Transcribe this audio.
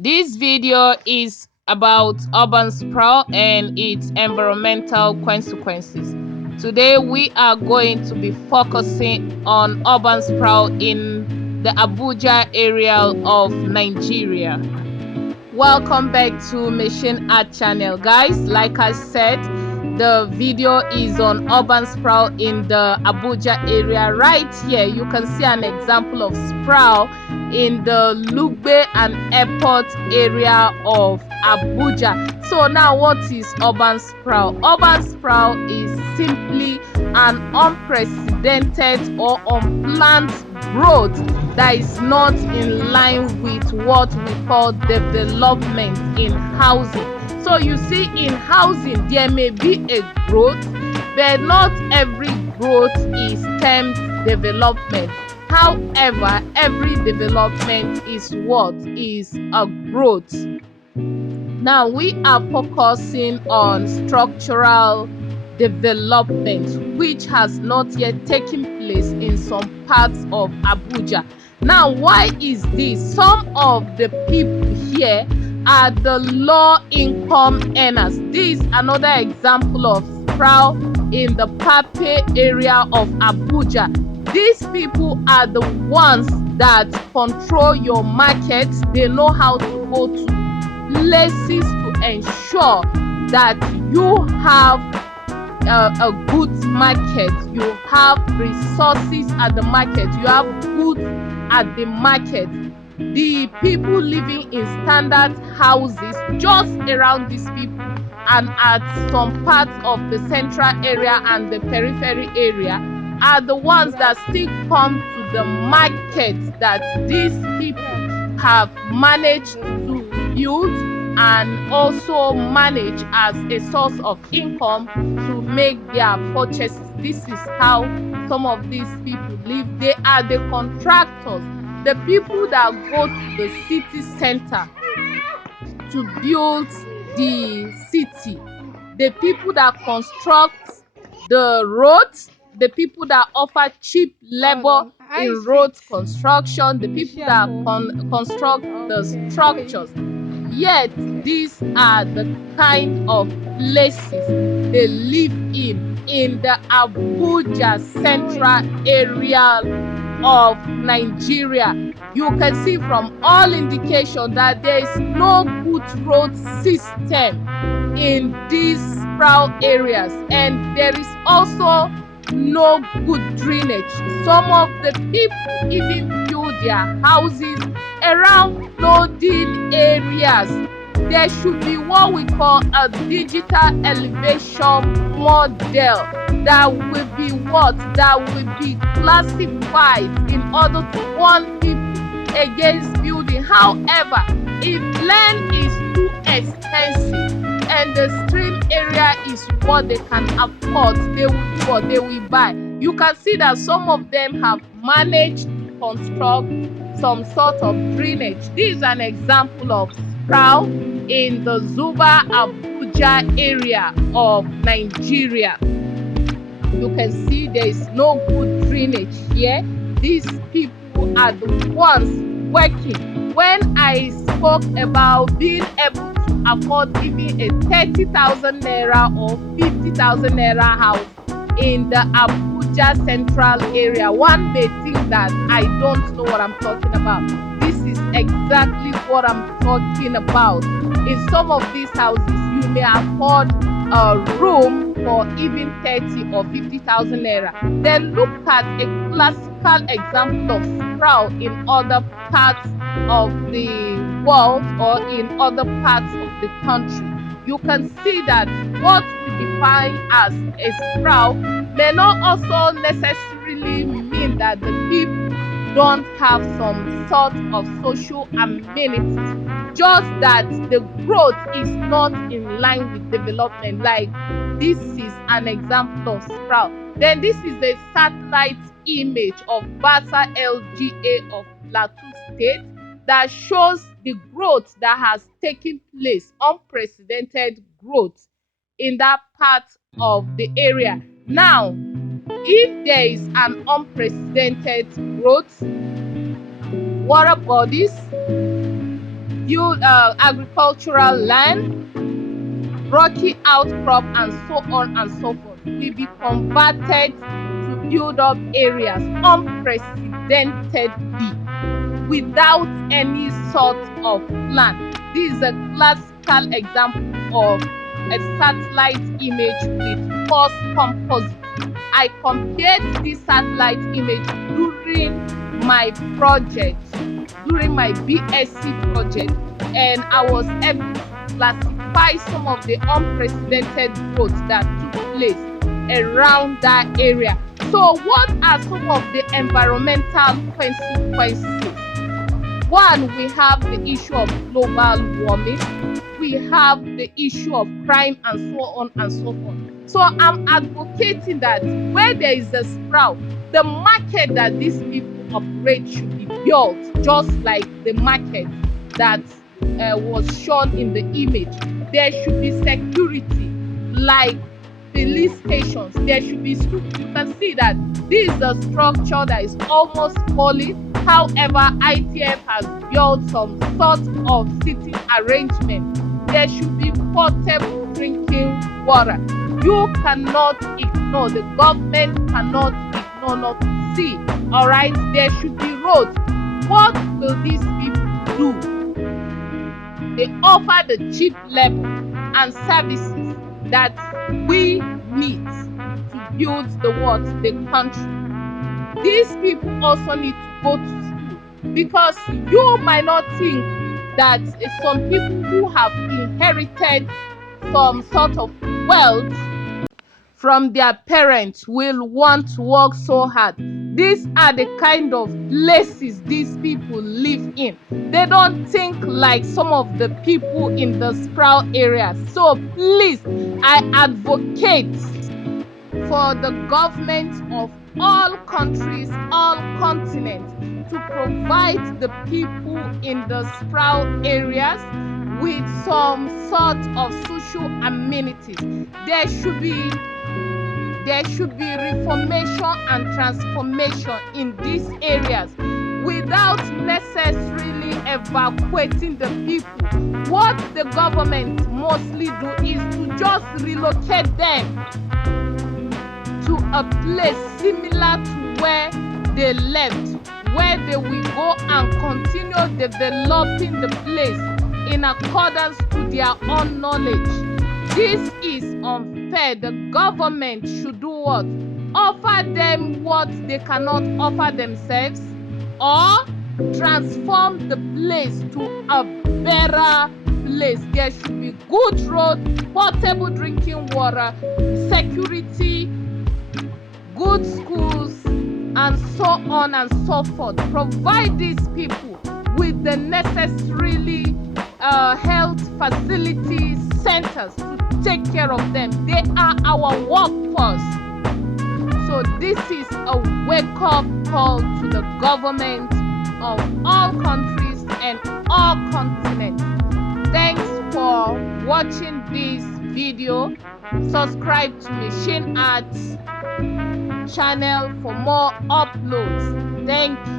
This video is about urban sprawl and its environmental consequences. Today, we are going to be focusing on urban sprawl in the Abuja area of Nigeria. Welcome back to Machine Art Channel, guys. Like I said, the video is on urban sprawl in the Abuja area. Right here you can see an example of sprawl in the Lugbe and airport area of Abuja. So now, what is urban sprawl? Urban sprawl is simply an unprecedented or unplanned growth that is not in line with what we call development in housing. So you see, in housing there may be a growth, but not every growth is termed development. However, every development is what is a growth. Now we are focusing on structural development, which has not yet taken place in some parts of Abuja. Now, why is this? Some of the people here are the low income earners. This is another example of sprawl in the Pape area of Abuja. These people are the ones that control your market. They know how to go to places to ensure that you have a goods market, you have resources at the market, you have goods at the market. The people living in standard houses just around these people and at some parts of the central area and the periphery area are the ones that still come to the market that these people have managed to build and also manage as a source of income to make their purchases. This is how some of these people live. They are the contractors, the people that go to the city center to build the city, the people that construct the roads, the people that offer cheap labor in road construction, the people that construct the structures. Yet these are the kind of places they live in the Abuja central area of Nigeria. You can see from all indication that there is no good road system in these sprawl areas, and there is also no good drainage. Some of the people even build their houses around flooding areas. There should be what we call a digital elevation model that will be classified in order to warn people against building. However, if land is too expensive and the stream area is what they can afford, they will do what they will buy. You can see that some of them have managed to construct some sort of drainage. This is an example of sprawl in the Zuba Abuja area of Nigeria. You can see there is no good drainage here. These people are the ones working. When I spoke about being able to afford even a 30,000 naira or 50,000 naira house in the Abuja central area, one may think that I don't know what I'm talking about. This is exactly what I'm talking about. In some of these houses, you may afford a room for even 30 or 50,000 naira. Then look at a classical example of sprawl in other parts of the world or in other parts of the country. You can see that what we define as a sprawl may not also necessarily mean that the people don't have some sort of social amenities, just that the growth is not in line with development. Like, this is an example of sprawl. Then this is the satellite image of Basa LGA of Plateau State that shows the growth that has taken place, unprecedented growth in that part of the area. Now, if there is an unprecedented growth, water bodies, build agricultural land, rocky outcrop, and so on and so forth, will be converted to build up areas unprecedentedly without any sort of plan. This is a classical example of a satellite image with false composite. I compared this satellite image during my project, during my BSc project, and I was able to classify some of the unprecedented growth that took place around that area. So what are some of the environmental consequences? One, we have the issue of global warming. We have the issue of crime, and so on and so forth. So I'm advocating that where there is a sprawl, the market that these people operate should be built just like the market that was shown in the image. There should be security like police stations. There should be schools. You can see that this is a structure that is almost falling. However, ITF has built some sort of sitting arrangement. There should be portable drinking water. You cannot ignore, the government cannot ignore not to see. All right, there should be roads. What will these people do? They offer the cheap labor and services that we need to build the country. These people also need to go to school, because you might not think that some people who have inherited some sort of wealth from their parents will want to work so hard. These are the kind of places these people live in. They don't think like some of the people in the Sprawl area. So please, I advocate for the government of all countries, all continents, to provide the people in the Sprawl areas with some sort of social amenities. There should be reformation and transformation in these areas without necessarily evacuating the people. What the government mostly do is to just relocate them to a place similar to where they left, where they will go and continue developing the place in accordance to their own knowledge. This is unfair. The government should do what? Offer them what they cannot offer themselves, or transform the place to a better place. There should be good roads, portable drinking water, security, good schools, and so on and so forth. Provide these people with the necessarily health facilities, centers to take care of them. They are our workforce. So this is a wake-up call to the government of all countries and all continents. Thanks for watching this video. Subscribe to Machine Arts channel for more uploads. Thank you.